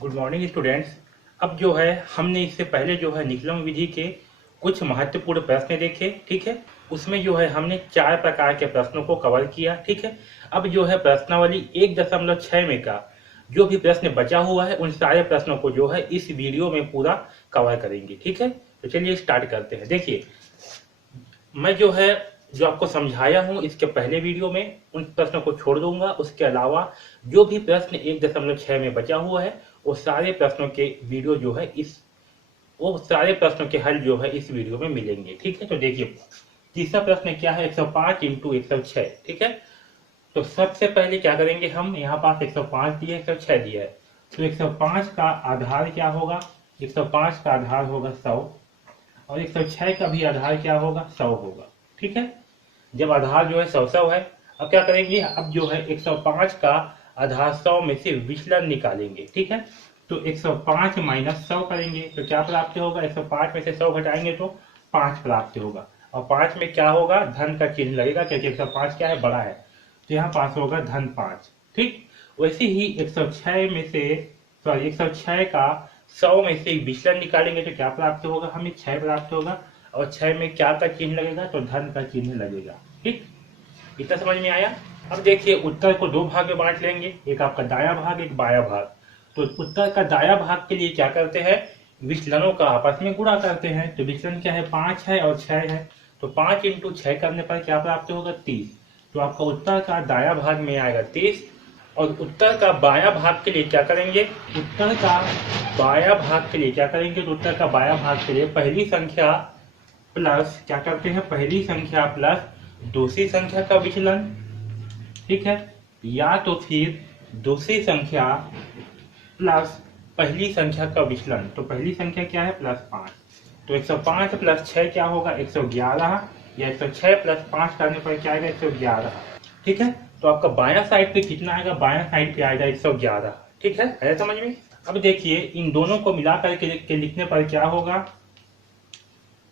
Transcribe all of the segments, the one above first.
Good morning students. अब जो है हमने इससे पहले जो है निकलम विधि के कुछ महत्वपूर्ण प्रश्न देखे, ठीक है। उसमें जो है हमने 4 प्रकार के प्रश्नों को कवर किया, ठीक है। अब जो है प्रश्नावली 1.6 में का जो भी प्रश्न बचा हुआ है उन सारे प्रश्नों को जो है इस वीडियो में पूरा कवर करेंगे, ठीक है। तो चलिए स्टार्ट करते हैं। देखिए, मैं जो आपको समझाया हूं इसके पहले वीडियो में उन प्रश्नों को छोड़ दूंगा। उसके अलावा जो भी प्रश्न 1.6 में बचा हुआ है वो सारे प्रश्नों के वीडियो जो है वो सारे प्रश्नों के हल जो है इस वीडियो में मिलेंगे, ठीक है। तो देखिए, तीसरा प्रश्न क्या है, 105 इंटू 106, ठीक है। तो सबसे पहले क्या करेंगे, हम यहाँ पास 105 दिया है, 106 दिया है, तो 105 का आधार क्या होगा, 105 का आधार होगा 100 और 106 का भी आधार क्या होगा, 100 होगा, ठीक है। जब आधार जो है 100 है, अब क्या करेंगे, अब जो है 105 का आधार 100 में से विचलन निकालेंगे, ठीक है। तो 105 माइनस 100 करेंगे तो क्या प्राप्त होगा, 105 में से 100 घटाएंगे तो 5 प्राप्त होगा। और 5 में क्या होगा, धन का चिन्ह लगेगा क्योंकि 105 क्या है, बड़ा है, तो यहाँ पास होगा धन 5, ठीक। वैसे ही 106 का 100 में से विचलन निकालेंगे तो क्या प्राप्त होगा, हमें 6 प्राप्त होगा। और 6 में क्या का चिन्ह लगेगा, तो धन का चिन्ह लगेगा, ठीक। इतना समझ में आया। अब देखिए, उत्तर को 2 भाग में बांट लेंगे, एक आपका दाया भाग, एक बाया भाग। तो उत्तर का दाया भाग के लिए क्या करते हैं, विचलनों का आपस में गुणा करते हैं। तो विचलन क्या है, 5 है और 6 है, तो 5 इंटू 6 करने पर क्या प्राप्त होगा, 30। तो आपका उत्तर का दाया भाग में आएगा 30। और उत्तर का बाया भाग के लिए क्या करेंगे, उत्तर का बाया भाग के लिए क्या करेंगे, तो उत्तर का बाया भाग के लिए पहली संख्या प्लस क्या करते हैं, पहली संख्या प्लस दूसरी संख्या का विचलन, ठीक है। या तो फिर दूसरी संख्या प्लस पहली संख्या का विचलन। तो पहली संख्या क्या है, +5। तो 105 प्लस 6 क्या होगा, 111, या 106 प्लस 5 करने पर क्या आएगा, 111, ठीक है। तो आपका बायां साइड पे कितना आएगा, बायां साइड पे आएगा 111, ठीक है समझ में। अब देखिए, इन दोनों को मिला करके लिखने पर क्या होगा,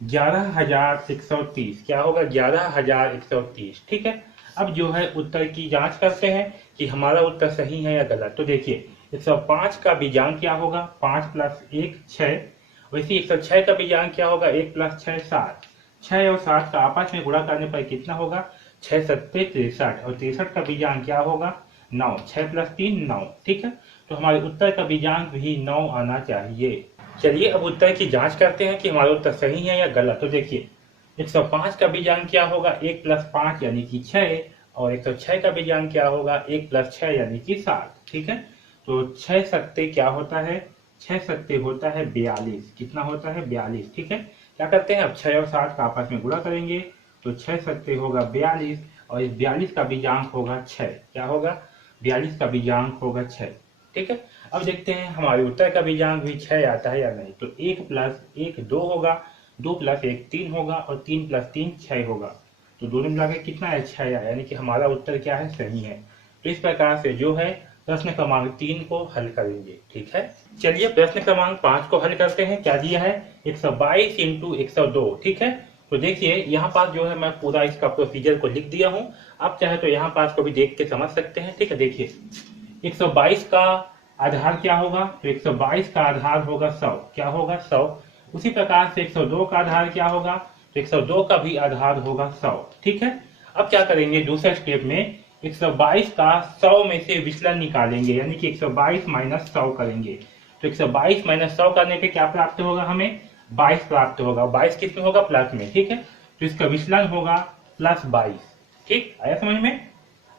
11,130, क्या होगा, 11,130, ठीक है। अब जो है उत्तर की जांच करते हैं कि हमारा उत्तर सही है या गलत। तो देखिए, 105 का बीजांक क्या होगा, 5 प्लस 1 6। वैसे 106 का बीजांक क्या होगा, 1 प्लस 6 7। 6 और 7 का आपस में गुणा करने पर कितना होगा, 6 सत्ते 63, और 63 का बीजांक क्या होगा, 9। 6 प्लस 3 9, ठीक है। तो हमारे उत्तर का बीजांक भी 9 आना चाहिए। चलिए अब उत्तर की जांच करते हैं कि हमारा उत्तर सही है या गलत। तो देखिए, 105 का बीजांक क्या होगा, 1 प्लस 5 यानी कि 6, और 106 का बीजांक क्या होगा, 1 प्लस 6 यानी कि 7, ठीक है। तो 6 सत्ते क्या होता है, 6 सत्ते होता है 42। कितना होता है, 42, ठीक है। क्या करते हैं, अब 6 और 7 का आपस में गुणा करेंगे तो 6 सत्ते होगा 42, और इस 42 का बीजांक होगा 6। क्या होगा, 42 का बीजांक होगा 6, ठीक है। अब देखते हैं हमारे उत्तर का बीजांक भी 6 आता है या नहीं। तो 1 प्लस 1 2 होगा, 2 प्लस 1 3 होगा, और 3 प्लस 3 6 होगा। तो दोनों मिला के कितना है, 6 आया, यानी कि हमारा उत्तर क्या है, सही है। तो इस प्रकार से जो है प्रश्न क्रमांक 3 को हल करेंगे, ठीक है। चलिए प्रश्न क्रमांक 5 को हल करते हैं। क्या दिया है, 122 इंटू 102, ठीक है। तो देखिए, यहाँ पास जो है मैं पूरा इसका प्रोसीजर को लिख दिया हूँ। आप चाहे तो यहाँ पास को भी देख के समझ सकते हैं, ठीक है। देखिए, 122 का आधार क्या होगा, तो 122 का आधार होगा 100, क्या होगा, 100। उसी प्रकार से 102 का आधार क्या होगा, तो 102 का भी आधार होगा 100, ठीक है। अब क्या करेंगे, दूसरे स्टेप में 122 का 100 में से विचलन निकालेंगे, यानी कि 122 माइनस 100 करेंगे। तो 122 माइनस 100 करने पे क्या प्राप्त होगा, हमें 22 प्राप्त होगा। 22 किस में होगा, प्लस में, ठीक है। तो इसका विचलन होगा +22, ठीक, आया समझ में।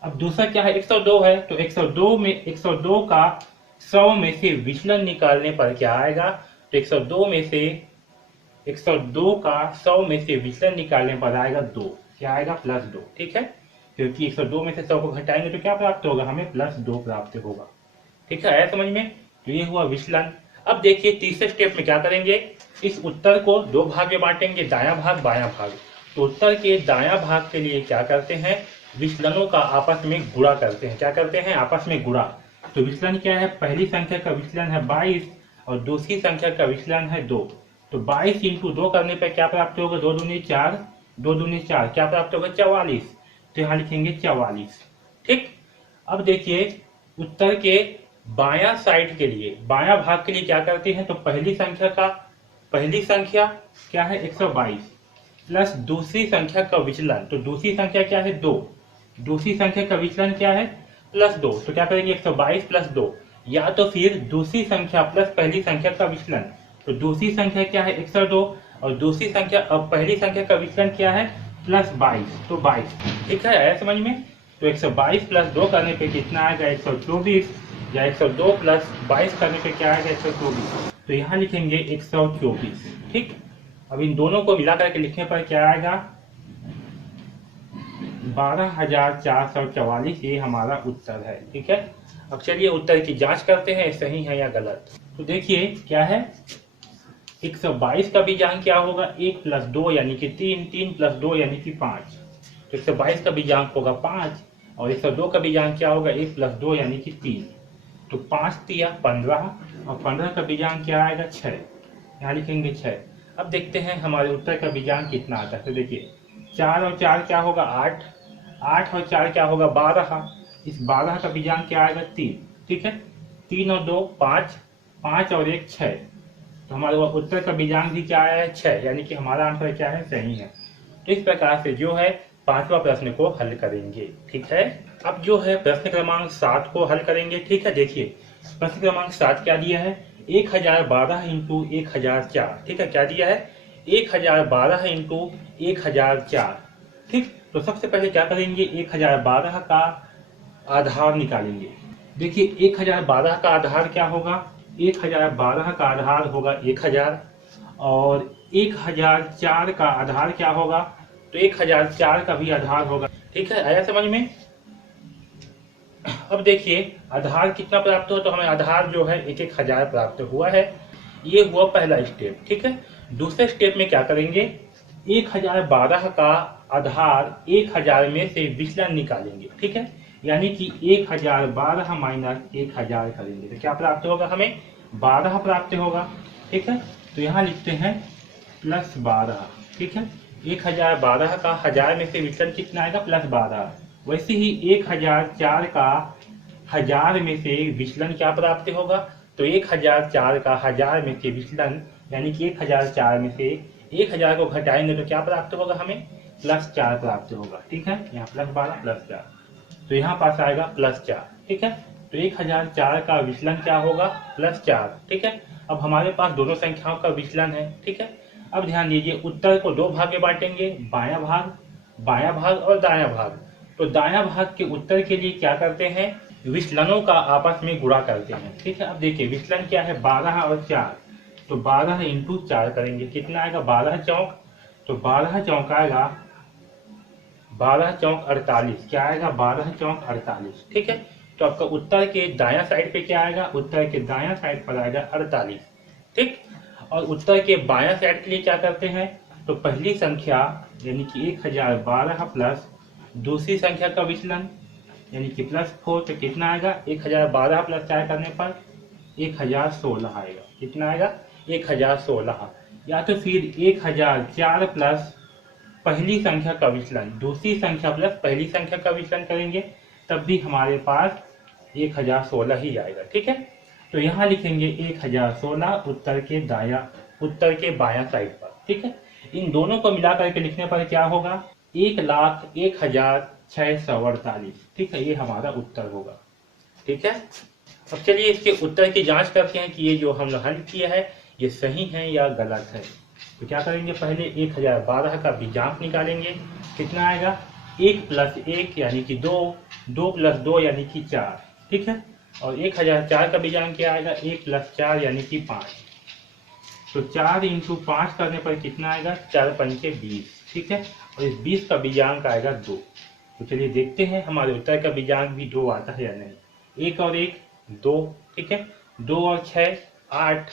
अब दूसरा क्या है, 102 है, तो 102 का 100 में से विचलन निकालने पर क्या आएगा, तो 102 का 100 में से विचलन निकालने पर आएगा 2, क्या आएगा, +2, ठीक है। क्योंकि 102 में से 100 को घटाएंगे तो क्या प्राप्त होगा, हमें +2 प्राप्त होगा, ठीक है, आया समझ में। तो ये हुआ विचलन। अब देखिए तीसरे स्टेप में क्या करेंगे, इस उत्तर को 2 भाग में बांटेंगे, दायां भाग बायां भाग। तो उत्तर के दायां भाग के लिए क्या करते हैं, विचलनों का आपस में गुणा करते हैं। क्या करते हैं, आपस में गुणा। तो विचलन क्या है, पहली संख्या का विचलन है 22 और दूसरी संख्या का विचलन है 2। तो 22 इंटू 2 करने पर क्या प्राप्त होगा, 2 दूनी 4, 2 दूनी 4, क्या प्राप्त होगा, 44। तो यहाँ लिखेंगे 44, ठीक। अब देखिए, उत्तर के बायां साइड के लिए, बायां भाग के लिए क्या करते हैं, तो पहली संख्या क्या है 122 प्लस दूसरी संख्या का विचलन, तो दूसरी संख्या क्या है 2, दूसरी संख्या का विचलन क्या है +2, तो क्या करेंगे 122 प्लस 2, या तो फिर दूसरी संख्या प्लस पहली संख्या का विचलन, तो दूसरी संख्या क्या है 102 और दूसरी संख्या अब पहली संख्या का विचलन क्या है +22, तो 22। ठीक है, आया समझ में। तो 122 प्लस 2 करने पे कितना आएगा 124, या 102 प्लस 22 करने पे क्या आएगा 124, तो यहाँ लिखेंगे 124। ठीक, अब इन दोनों को मिला करके लिखने पर क्या आएगा 12,444, ये हमारा उत्तर है। ठीक है, अब चलिए उत्तर की जांच करते हैं सही है या गलत। तो देखिए क्या है 122 का बीजांक क्या होगा 1 प्लस 2 यानी कि 3, 3 प्लस 2 यानी कि 5, तो 122 का बीजांक होगा 5, और 102 का बीजांक क्या होगा 1 प्लस 2 यानी कि 3, तो 5 तिया 15, और 15 का बीजांक क्या आएगा 6, यहाँ लिखेंगे 6। अब देखते हैं हमारे उत्तर का बीजांक कितना आता है, तो देखिए 4 और 4 क्या होगा 8, 8 और 4 क्या होगा 12, इस 12 का बीजांक क्या आएगा 3। ठीक है, 3 और 2 5, 5 और 1 6, तो हमारे उत्तर का बीजांक भी क्या आया है 6, यानी कि हमारा आंसर क्या है सही है। तो इस प्रकार से जो है पांचवा प्रश्न को हल करेंगे। ठीक है, अब जो है प्रश्न क्रमांक 7 को हल करेंगे। ठीक है, देखिए प्रश्न क्रमांक 7 क्या दिया है 1012 इंटू 1004। ठीक है, क्या दिया है 1012 इंटू 1004। ठीक, तो सबसे पहले क्या करेंगे 1012 का आधार निकालेंगे। देखिए 1012 का आधार क्या होगा 1012 का आधार होगा 1000, और 1004 का आधार क्या होगा, तो 1004 का भी आधार होगा। ठीक है, आया समझ में। अब देखिए आधार कितना प्राप्त हो, तो हमें आधार जो है 1000 प्राप्त हुआ है, ये हुआ पहला स्टेप। ठीक है, दूसरे स्टेप में क्या करेंगे 1012 का आधार 1000 में से विचलन निकालेंगे। ठीक है, यानी कि 1012 माइनस 1000 करेंगे, तो क्या प्राप्त होगा हमें 12 प्राप्त होगा। ठीक है, तो यहाँ लिखते हैं +12। ठीक है, 1012 का 1000 में से विचलन कितना आएगा +12। वैसे ही 1004 का 1000 में से विचलन क्या प्राप्त होगा, तो 1004 का 1000 में से विचलन, यानी कि 1004 में से 1000 को घटाएंगे तो क्या प्राप्त होगा हमें +4 प्राप्त होगा। ठीक है, यहाँ +12 +4, तो यहाँ पास आएगा +4। ठीक है, तो 1004 का विचलन क्या होगा +4। ठीक है, अब हमारे पास दोनों संख्याओं का विचलन है। ठीक है, अब ध्यान दीजिए उत्तर को दो भाग में बांटेंगे, बायां भाग और दायां भाग। तो दायां भाग के उत्तर के लिए क्या करते हैं विचलनों का आपस में गुणा करते हैं। ठीक है, अब देखिए विचलन क्या है 12 और 4, तो 12 इंटू 4 करेंगे, कितना आएगा 12 चौक, तो 12 चौक आएगा 12 चौक 48, क्या आएगा 12 चौक 48। ठीक है, तो आपका उत्तर के दायां साइड पे क्या आएगा, उत्तर के दायां साइड पर आएगा 48। ठीक, और उत्तर के बायां साइड के लिए क्या करते हैं, तो पहली संख्या यानी कि 1012 प्लस दूसरी संख्या का विचलन यानी कि +4, तो कितना आएगा 1012 प्लस 4 करने पर 1016 आएगा, कितना आएगा 1016, या तो फिर 1004 प्लस पहली संख्या का विचलन दूसरी संख्या प्लस पहली संख्या का विचलन करेंगे, तब भी हमारे पास 1016 ही आएगा। ठीक है, तो यहाँ लिखेंगे 1016 उत्तर के बायां साइड पर। ठीक है, इन दोनों को मिला करके लिखने पर क्या होगा 1,01,648। ठीक है, ये हमारा उत्तर होगा। ठीक है, अब चलिए इसके उत्तर की जांच करते हैं कि ये जो हमने हल किया है ये सही है या गलत है। तो क्या करेंगे पहले 1012 का बीजांक निकालेंगे, कितना आएगा 1 प्लस 1 यानी कि 2, 2 प्लस 2 यानी कि 4। ठीक है, और 1004 का बीजांक क्या आएगा 1 प्लस 4 यानी कि 5, तो 4 इंटू 5 करने पर कितना आएगा 4 पंचे 20। ठीक है, और इस 20 का बीजांक आएगा 2। तो चलिए देखते हैं हमारे उत्तर का बीजांक भी 2 आता है या नहीं। 1 और 1 2। ठीक है, 2 और 6 8,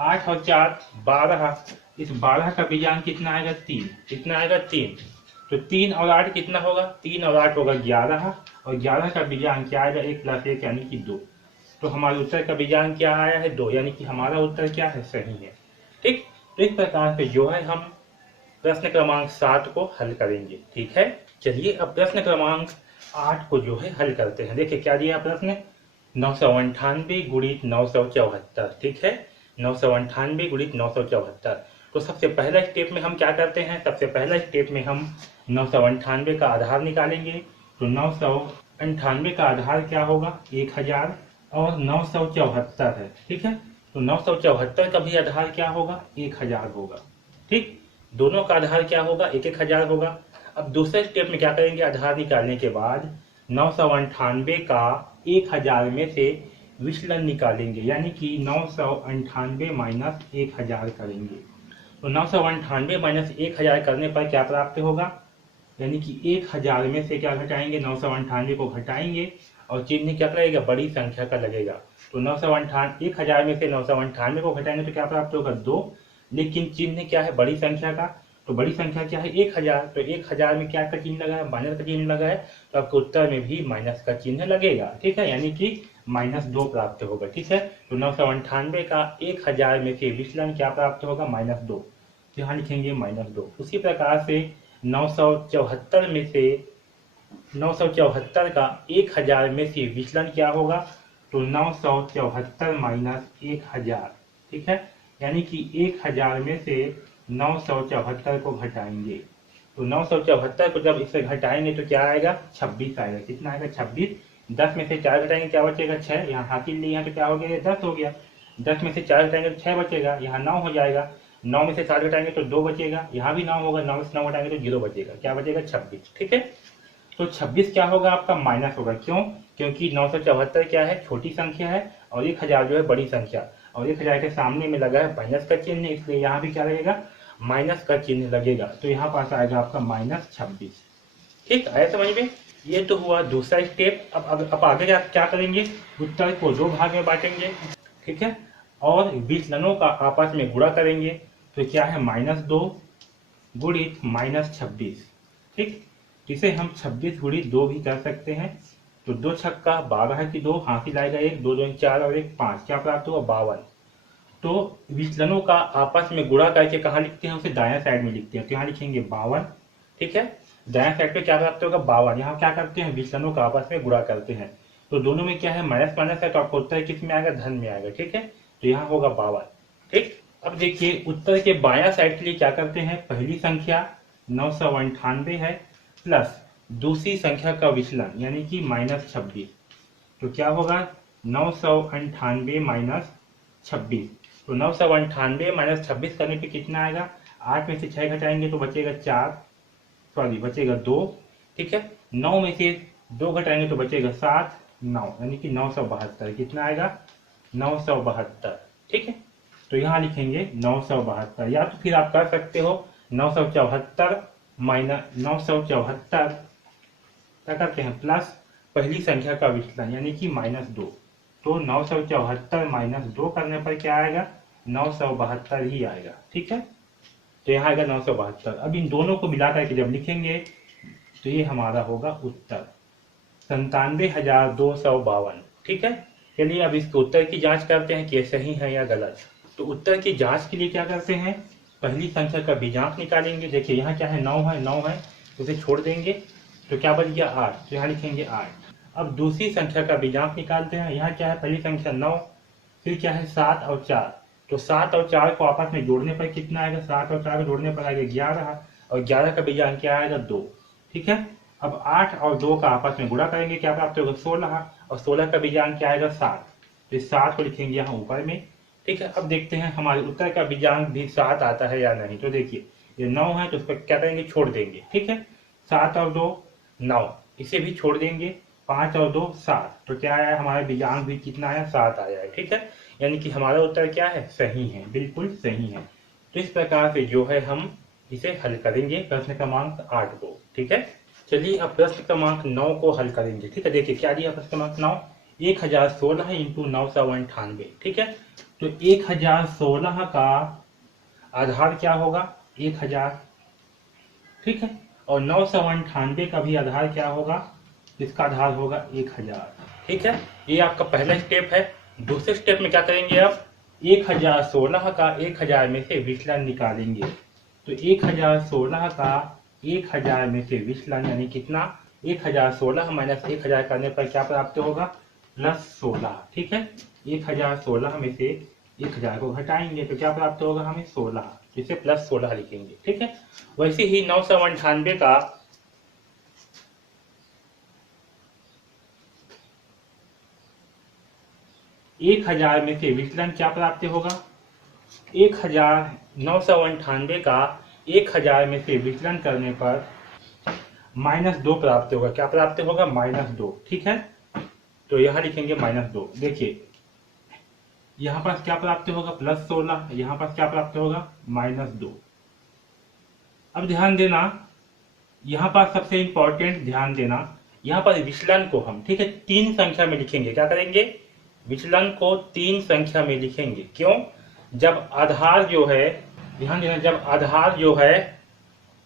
8 और 4 12, इस 12 का बीजांक कितना आएगा 3, कितना आएगा 3, तो 3 और 8 कितना होगा 3 और 8 होगा 11, और 11 का बीजांक क्या आएगा 1 प्लस 1 यानी कि 2। तो हमारे उत्तर का बीजांक क्या आया है 2, यानी कि हमारा उत्तर क्या है सही है। ठीक, तो इस प्रकार से जो है हम प्रश्न क्रमांक 7 को हल करेंगे। ठीक है, चलिए अब प्रश्न क्रमांक 8 को जो है हल करते हैं। देखिए क्या दिया प्रश्न, 998 गुणित 974, ठीक है, 998 गुणित 974। तो सबसे पहला स्टेप में हम क्या करते हैं, सबसे पहला स्टेप में हम 998 का आधार निकालेंगे। तो 998 का आधार क्या होगा, 1000, और 974 है, ठीक है। तो 974 का भी आधार क्या होगा, 1000 होगा, ठीक। दोनों का आधार क्या होगा, 1000 होगा। अब दूसरे स्टेप में क्या करेंगे, आधार निकालने के बाद 998 का 1000 में से विचलन निकालेंगे, यानी कि 998 माइनस 1000 करेंगे। तो 998 माइनस 1000 करने पर क्या प्राप्त होगा, यानी कि 1000 में से क्या घटाएंगे, 998 को घटाएंगे और चिन्ह क्या करेगा, बड़ी संख्या का लगेगा। तो 1000 में से 998 को घटाएंगे तो क्या प्राप्त होगा, 2। लेकिन चिन्ह क्या है, बड़ी संख्या का। तो बड़ी संख्या क्या है, 1000। तो 1000 में क्या का चिन्ह लगा है, माइनस का चिन्ह लगा है। तो आपके उत्तर में भी माइनस का चिन्ह लगेगा, ठीक है, यानी कि -2 प्राप्त होगा, ठीक है। तो 998 का 1000 में से विचलन क्या प्राप्त होगा, -2। यहाँ लिखेंगे -2। उसी प्रकार से 974 में से 974 का 1000 में से विचलन क्या होगा, तो 974 माइनस 1000, ठीक है, यानी कि 1000 में से 974 को घटाएंगे। तो 974 को जब इससे घटाएंगे तो क्या आएगा, 26 आएगा। कितना आएगा, 26। 10 में से 4 घटाएंगे क्या बचेगा, 6। यहाँ हासिल लिए हैं तो क्या हो गया, 10 हो गया। 10 में से 4 घटाएंगे तो 6 बचेगा, यहाँ 9 हो जाएगा। 9 में से 7 घटाएंगे तो 2 बचेगा, यहाँ भी 9 होगा। 9 में से 9 घटाएंगे तो 0 बचेगा, क्या बचेगा, 26, ठीक है। तो 26 क्या होगा, आपका माइनस होगा। क्यों, क्योंकि 974 क्या है, छोटी संख्या है, और 1000 जो है बड़ी संख्या, और 1000 के सामने में लगा है माइनस का चिन्ह, इसलिए यहाँ भी क्या लगेगा, माइनस का चिन्ह लगेगा। तो यहाँ पास आएगा आपका -26, ठीक, आया समझ में। ये तो हुआ दूसरा स्टेप। अब आगे क्या करेंगे, उत्तर को 2 भाग में बांटेंगे, ठीक है, और विचलनों का आपस में गुणा करेंगे। तो क्या है, -2 गुणित -26, ठीक। इसे हम 26 गुणित 2 भी कर सकते हैं। तो 2 छक्का 12 की 2, हासिल आएगा 1, 2 2 4 और 1 5, क्या प्राप्त होगा, 52। तो विचलनों का आपस में गुणा करके कहाँ लिखते हैं, उसे दायां साइड में लिखते हैं। तो यहाँ लिखेंगे 52, ठीक है। दायां साइड पे क्या प्राप्त होगा, 52। यहाँ क्या करते हैं, विचलनों का आपस में गुणा करते हैं। तो दोनों में क्या है, माइनस माइनस है, तो आपको उत्तर किस में आएगा, धन में आएगा, ठीक है। तो यहाँ होगा 52, ठीक। अब देखिए उत्तर के बायां साइड के लिए क्या करते हैं, पहली संख्या 998 है प्लस दूसरी संख्या का विचलन यानी कि -26। तो क्या होगा, 998 माइनस 26। तो 998 माइनस 26 करने पे कितना आएगा, 8 में से 6 घटाएंगे तो बचेगा 4, सॉरी बचेगा 2, ठीक है। 9 में से 2 घटाएंगे तो बचेगा 7, 9, यानी कि 972। कितना आएगा, 972, ठीक है। तो यहाँ लिखेंगे 972, या तो फिर आप कर सकते हो 974 माइनस 974 क्या करते हैं, प्लस पहली संख्या का विचलन यानी कि -2। तो 974 माइनस 2 करने पर क्या आएगा, 972 ही आएगा, ठीक है। तो यहाँ आएगा 972। अब इन दोनों को मिला करके जब लिखेंगे तो ये हमारा होगा उत्तर 97,252, ठीक है। चलिए अब इसके उत्तर की जांच करते हैं कि सही है या गलत। तो उत्तर की जांच के लिए क्या करते हैं, पहली संख्या का बीजांक निकालेंगे। देखिए यहाँ क्या है, 9 है, उसे छोड़ देंगे तो क्या बच गया, 8। तो यहाँ लिखेंगे 8। अब दूसरी संख्या का बीजांक निकालते हैं। यहाँ क्या है, पहली संख्या 9, फिर क्या है 7 और 4। तो 7 और 4 को आपस में जोड़ने पर कितना आएगा, 7 और 4 को जोड़ने पर आएगा 11, और 11 का बीजांक क्या आएगा, 2, ठीक है। अब 8 और 2 का आपस में गुणा करेंगे, क्या प्राप्त होगा, 16, और 16 का बीजांक क्या आएगा, 7। तो इस 7 को लिखेंगे यहाँ ऊपर में, ठीक है। अब देखते हैं हमारे उत्तर का बीजांक भी 7 आता है या नहीं। तो देखिए ये 9 है, तो उसको क्या करेंगे, छोड़ देंगे, ठीक है। 7 और 2 9, इसे भी छोड़ देंगे, 5 और 2 7। तो क्या आया, हमारा बीजांक भी कितना आया, 7 आया है, ठीक है। यानी कि हमारा उत्तर क्या है, सही है, बिल्कुल सही है। तो इस प्रकार से जो है हम इसे हल करेंगे प्रश्न क्रमांक 8 को, ठीक है। चलिए अब प्रश्न क्रमांक 9 को हल करेंगे, ठीक है। देखिए क्या दिया प्रश्न क्रमांक 9, 1016 इंटू 998, ठीक है। तो 1016 का आधार क्या होगा, 1000, ठीक है। और 998 का भी आधार क्या होगा, इसका आधार होगा 1000, ठीक है। ये आपका पहला स्टेप है। दूसरे स्टेप में क्या करेंगे, आप 1016 का 1000 में से विचलन निकालेंगे। तो 1016 का 1000 में से विचलन यानी कितना, 1016 माइनस 1000 करने पर क्या प्राप्त होगा, प्लस 16, ठीक है। 1016 में से 1000 को घटाएंगे तो क्या प्राप्त होगा हमें 16, जिसे प्लस 16 लिखेंगे, ठीक है। वैसे ही 998 का 1000 में से विचलन क्या प्राप्त होगा, 998 का 1000 में से विचलन करने पर -2 प्राप्त होगा। क्या प्राप्त होगा, -2, ठीक है। तो यहाँ लिखेंगे -2। देखिए यहाँ पास क्या प्राप्त होगा, +16, यहाँ पास क्या प्राप्त होगा, -2। अब ध्यान देना, यहाँ पास सबसे इंपॉर्टेंट ध्यान देना, यहाँ पर विचलन को हम, ठीक है, 3 संख्या में लिखेंगे। क्या करेंगे, विचलन को 3 संख्या में लिखेंगे। क्यों, जब आधार जो है, ध्यान देना, जब आधार जो है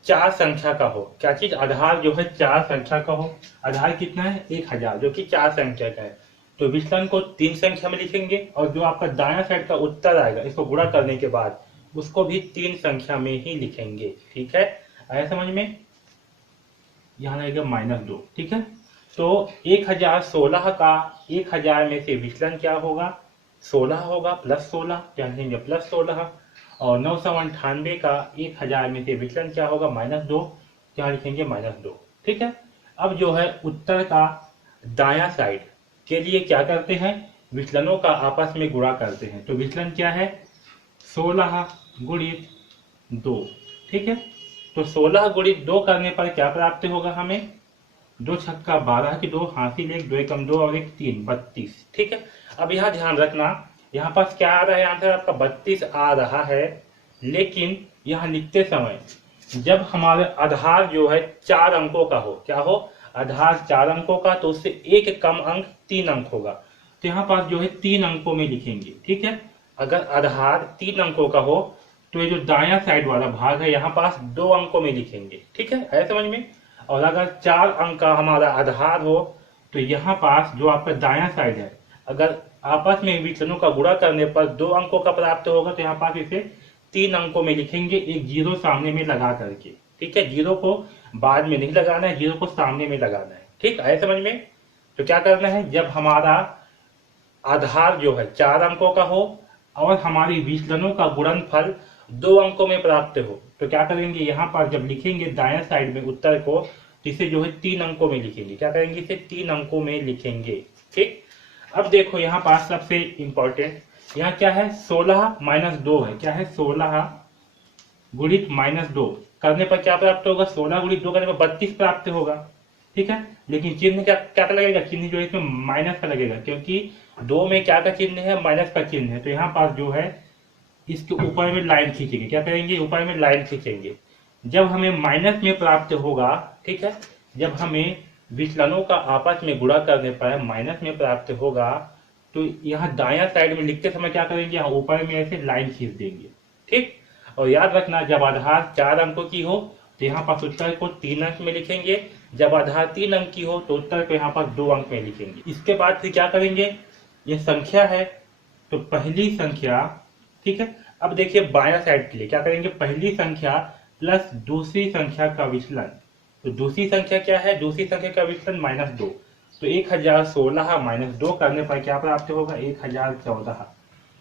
4 संख्या का हो, क्या चीज, आधार जो है 4 संख्या का हो। आधार कितना है, 1000, जो कि 4 संख्या का है। तो विचलन को 3 संख्या में लिखेंगे, और जो आपका दाया साइड का उत्तर आएगा इसको गुणा करने के बाद उसको भी 3 संख्या में ही लिखेंगे, ठीक है। आया समझ में, यहाँ रहेगा -2, ठीक है। तो 1016 का 1000 में से विचलन क्या होगा, 16 होगा, +16, क्या लिखेंगे, +16। और 998 का 1000 में से विचलन क्या होगा, -2, क्या लिखेंगे, -2, ठीक है। अब जो है उत्तर का दाया साइड के लिए क्या करते हैं, विचलनों का आपस में गुणा करते हैं। तो विचलन क्या है, 16 गुणित 2, ठीक है। तो 16 गुणित 2 करने पर क्या प्राप्त होगा हमें, 2 छक्का 12 की 2 हासिल 1, 2 एकम 2 और 1 3, 32, ठीक है। अब यहाँ ध्यान रखना, यहाँ पास क्या आ रहा है, आंसर आपका 32 आ रहा है। लेकिन यहाँ लिखते समय जब हमारे आधार जो है 4 अंकों का हो, क्या हो, आधार 4 अंकों का, तो उससे एक कम अंक 3 अंक होगा। तो यहाँ पास जो है 3 अंकों में लिखेंगे, ठीक है। अगर आधार 3 अंकों का हो तो ये जो दाया साइड वाला भाग है यहाँ पास 2 अंकों में लिखेंगे, ठीक है, है समझ में। और अगर 4 अंक का हमारा आधार हो तो यहाँ पास जो आपका दाया साइड है, अगर आपस में विचलनों का गुणा करने पर 2 अंकों का प्राप्त होगा तो यहाँ पास इसे 3 अंकों में लिखेंगे, एक जीरो सामने में लगा करके, ठीक है। जीरो को बाद में नहीं लगाना है, जीरो को सामने में लगाना है, ठीक है समझ में। तो क्या करना है, जब हमारा आधार जो है 4 अंकों का हो और हमारी विचलनों का गुणनफल 2 अंकों में प्राप्त हो, तो क्या करेंगे, यहाँ पर जब लिखेंगे दाएं साइड में उत्तर को, तो इसे जो है 3 अंकों में लिखेंगे। क्या करेंगे, इसे 3 अंकों में लिखेंगे, ठीक। अब देखो यहाँ पास सबसे इंपॉर्टेंट, यहाँ क्या है, 16 - 2 है। क्या है, 16 गुणित -2 करने पर क्या प्राप्त होगा, 16 गुणित 2 करने पर 32 प्राप्त होगा, ठीक है। लेकिन चिन्ह क्या क्या का लगेगा, चिन्ह जो है इसमें माइनस का लगेगा, क्योंकि 2 में क्या का चिन्ह है, माइनस का चिन्ह है। तो यहाँ पास जो है इसके ऊपर में लाइन खींचेंगे। क्या करेंगे, ऊपर में लाइन खींचेंगे। जब हमें माइनस में प्राप्त होगा, ठीक है, जब हमें विचलनों का आपस में गुणा करने पर माइनस में प्राप्त होगा, तो यहाँ दाया साइड में लिखते समय क्या करेंगे, यहाँ ऊपर में ऐसे लाइन खींच देंगे, ठीक। और याद रखना, जब आधार 4 अंकों की हो तो यहाँ पास उत्तर को 3 अंक में लिखेंगे, जब आधार 3 अंक की हो तो उत्तर को यहाँ पास 2 अंक में लिखेंगे। इसके बाद फिर क्या करेंगे, ये संख्या है तो पहली संख्या, ठीक है। अब देखिए बायां साइड के लिए क्या करेंगे, पहली संख्या प्लस दूसरी संख्या का विचलन। तो दूसरी संख्या क्या है, दूसरी संख्या का विचलन -2। तो 1016 - 2 करने पर क्या प्राप्त होगा, 1014,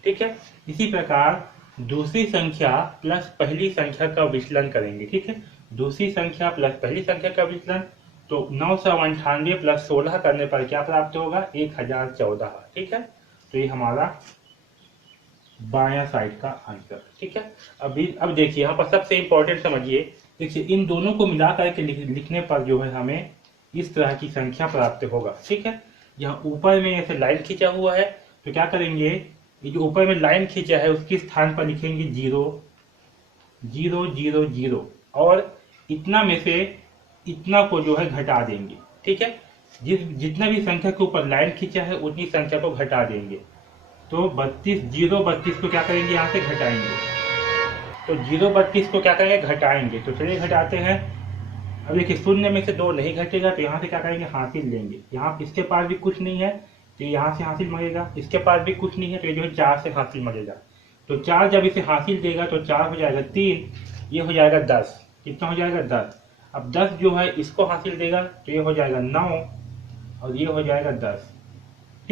ठीक है। इसी प्रकार दूसरी संख्या प्लस पहली संख्या का विचलन करेंगे, ठीक है। दूसरी संख्या प्लस पहली संख्या का विचलन, तो 998 + 16 करने पर क्या प्राप्त होगा, 1014, ठीक है। तो ये हमारा बायां साइड का आंसर, ठीक है। अब देखिए यहाँ पर सबसे इंपॉर्टेंट समझिए, देखिए इन दोनों को मिला करके लिखने पर जो है हमें इस तरह की संख्या प्राप्त होगा, ठीक है। यहाँ ऊपर में ऐसे लाइन खींचा हुआ है, तो क्या करेंगे, ये जो ऊपर में लाइन खींचा है उसके स्थान पर लिखेंगे 0 0 0 0, और इतना में से इतना को जो है घटा देंगे, ठीक है। जितना भी संख्या के ऊपर लाइन खींचा है उतनी संख्या को घटा देंगे। तो 32 को क्या करेंगे, यहाँ से घटाएंगे। तो 32 को क्या करेंगे, घटाएंगे। तो चलिए घटाते हैं। अब देखिए शून्य में से 2 नहीं घटेगा, तो यहाँ से क्या करेंगे, हासिल लेंगे। यहाँ इसके पास भी कुछ नहीं है तो यहाँ से हासिल मरेगा, इसके पास भी कुछ नहीं है तो ये जो है 4 से हासिल मरेगा। तो 4 जब इसे हासिल देगा तो 4 हो जाएगा 3, ये हो जाएगा 10। कितना हो जाएगा, 10। अब 10 जो है इसको हासिल देगा तो ये हो जाएगा 9 और ये हो जाएगा 10,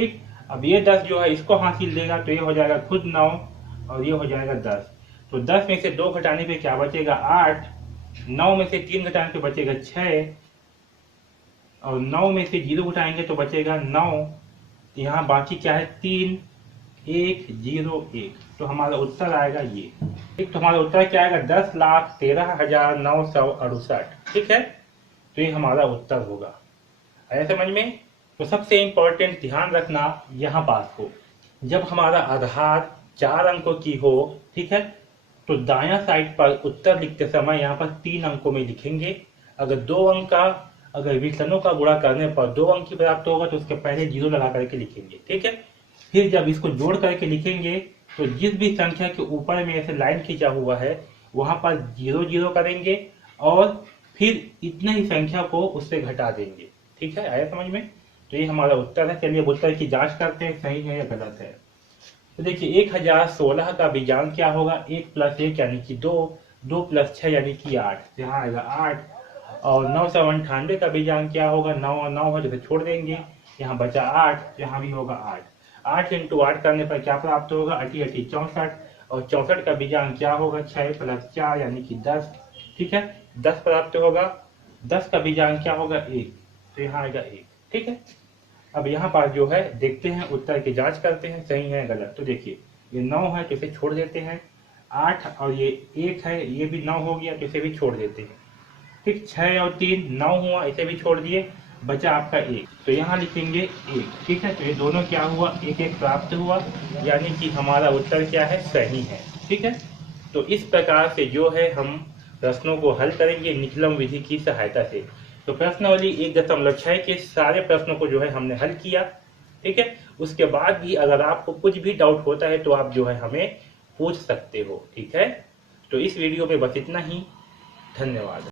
ठीक। अब ये 10 जो है इसको हासिल देगा तो ये हो जाएगा खुद 9 और ये हो जाएगा 10। तो 10 में से 2 घटाने पे क्या बचेगा 8, 9 में से 3 घटाने पे बचेगा 6 और 9 में से 0 घटाएंगे तो बचेगा 9। यहाँ बाकी क्या है 3 1 0 1, तो हमारा उत्तर आएगा ये। ठीक, तो हमारा उत्तर क्या आएगा 10,13,968। ठीक है, तो ये हमारा उत्तर होगा। आया समझ में? तो सबसे इंपॉर्टेंट ध्यान रखना यहाँ बात को, जब हमारा आधार 4 अंकों की हो, ठीक है, तो दायां साइड पर उत्तर लिखते समय यहाँ पर 3 अंकों में लिखेंगे। अगर 2 अंक का, अगर विकर्णों का गुणा करने पर 2 अंक की प्राप्त होगा तो उसके पहले 0 लगा करके लिखेंगे। ठीक है, फिर जब इसको जोड़ करके लिखेंगे तो जिस भी संख्या के ऊपर में ऐसे लाइन खींचा हुआ है वहां पर 0 0 करेंगे और फिर इतने ही संख्या को उससे घटा देंगे। ठीक है, आया समझ में? तो ये हमारा उत्तर है। चलिए उत्तर की जांच करते हैं सही है या गलत है। तो देखिए 1016 का बीजांक क्या होगा, 1 + 1 यानी कि 2, 2 + 6 यानी कि 8, यहाँ आएगा 8। और 998 का बीजांक क्या होगा, 9 और 9 है जैसे छोड़ देंगे, यहाँ बचा 8, यहाँ भी होगा 8। 8 × 8 करने पर क्या प्राप्त होगा, 8 × 8 64। और 64 का बीजांक क्या होगा, 6 + 4 यानी कि 10। ठीक है, 10 प्राप्त होगा। 10 का बीजांक क्या होगा 1, तो यहाँ आएगा 1। ठीक है, अब यहाँ पर जो है देखते हैं, उत्तर की जांच करते हैं सही है गलत। तो देखिए ये 9 है तो इसे छोड़ देते हैं, 8 और ये 1 है, ये भी 9 हो गया तो इसे भी छोड़ देते हैं। ठीक, 6 और 3 9 हुआ, इसे भी छोड़ दिए, बचा आपका 1, तो यहाँ लिखेंगे 1। ठीक है, तो ये दोनों क्या हुआ, 1 1 प्राप्त हुआ, यानी कि हमारा उत्तर क्या है, सही है। ठीक है, तो इस प्रकार से जो है हम प्रश्नों को हल करेंगे निकलम विधि की सहायता से। तो प्रश्नावली 1.6 के सारे प्रश्नों को जो है हमने हल किया। ठीक है, उसके बाद भी अगर आपको कुछ भी डाउट होता है तो आप जो है हमें पूछ सकते हो। ठीक है, तो इस वीडियो में बस इतना ही। धन्यवाद।